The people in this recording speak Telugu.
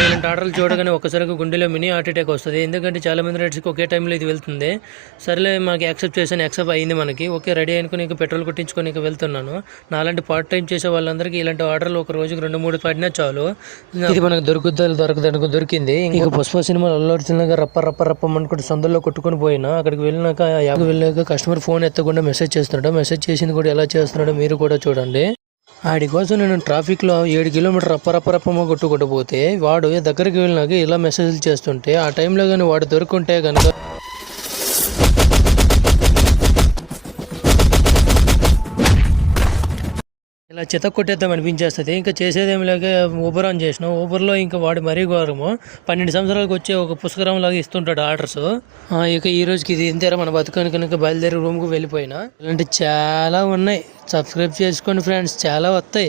ఇలాంటి ఆర్డర్లు చూడగానే ఒక్కసారిగా గుండెలో మినీ హార్ట్ అటాక్ వస్తుంది. ఎందుకంటే చాలా మంది రైడ్స్కి ఒకే టైంలో ఇది వెళ్తుంది. సరేలే మాకు యాక్సెప్ట్ చేశాను, యాక్సెప్ట్ అయింది మనకి. ఓకే రెడీ అనుకుని ఇంకా పెట్రోల్ కొట్టించుకొని ఇంకా వెళ్తున్నాను. నాలాంటి పార్ట్ టైం చేసే వాళ్ళందరికీ ఇలాంటి ఆర్డర్లు ఒక రోజుకి 2-3 పడినా చాలు. ఇది మనకు దొరికింది. ఇంకా పుష్ప సినిమాలో అల్లు అర్జున్ గారు రప్ప రప్ప రప్ప అనుకుంటే సందులో కొట్టుకొని పోయినా అక్కడికి వెళ్ళాక కస్టమర్ ఫోన్ ఎత్తకుండా మెసేజ్ చేస్తున్నాడు. మెసేజ్ చేసింది కూడా ఎలా చేస్తున్నాడో మీరు కూడా చూడండి. ఆడి కోసం నేను ట్రాఫిక్లో 7 కిలోమీటర్ రప్ప కొట్టుకుంటూ వాడు దగ్గరికి వెళ్ళినాక ఇలా మెసేజ్లు చేస్తుంటే ఆ టైంలో కానీ వాడు దొరుకుంటే కనుక ఇలా చెత్త కొట్టేద్దాం అనిపించేస్తుంది. ఇంకా చేసేదేమి లేక ఊబర్ ఆన్ చేసినాం. ఊబర్లో ఇంకా వాడు మరీ ఘోరము 12 సంవత్సరాలకు వచ్చే ఒక పుస్తకం లాగా ఇస్తుంటాడు ఆర్డర్స్. ఇక ఈ రోజుకి ఇది ఇంతేరా మన బతుకాని కనుక బయలుదేరి రూమ్కి వెళ్ళిపోయినా. ఇలాంటి చాలా ఉన్నాయి. సబ్స్క్రైబ్ చేసుకోండి ఫ్రెండ్స్, చాలా వస్తాయి.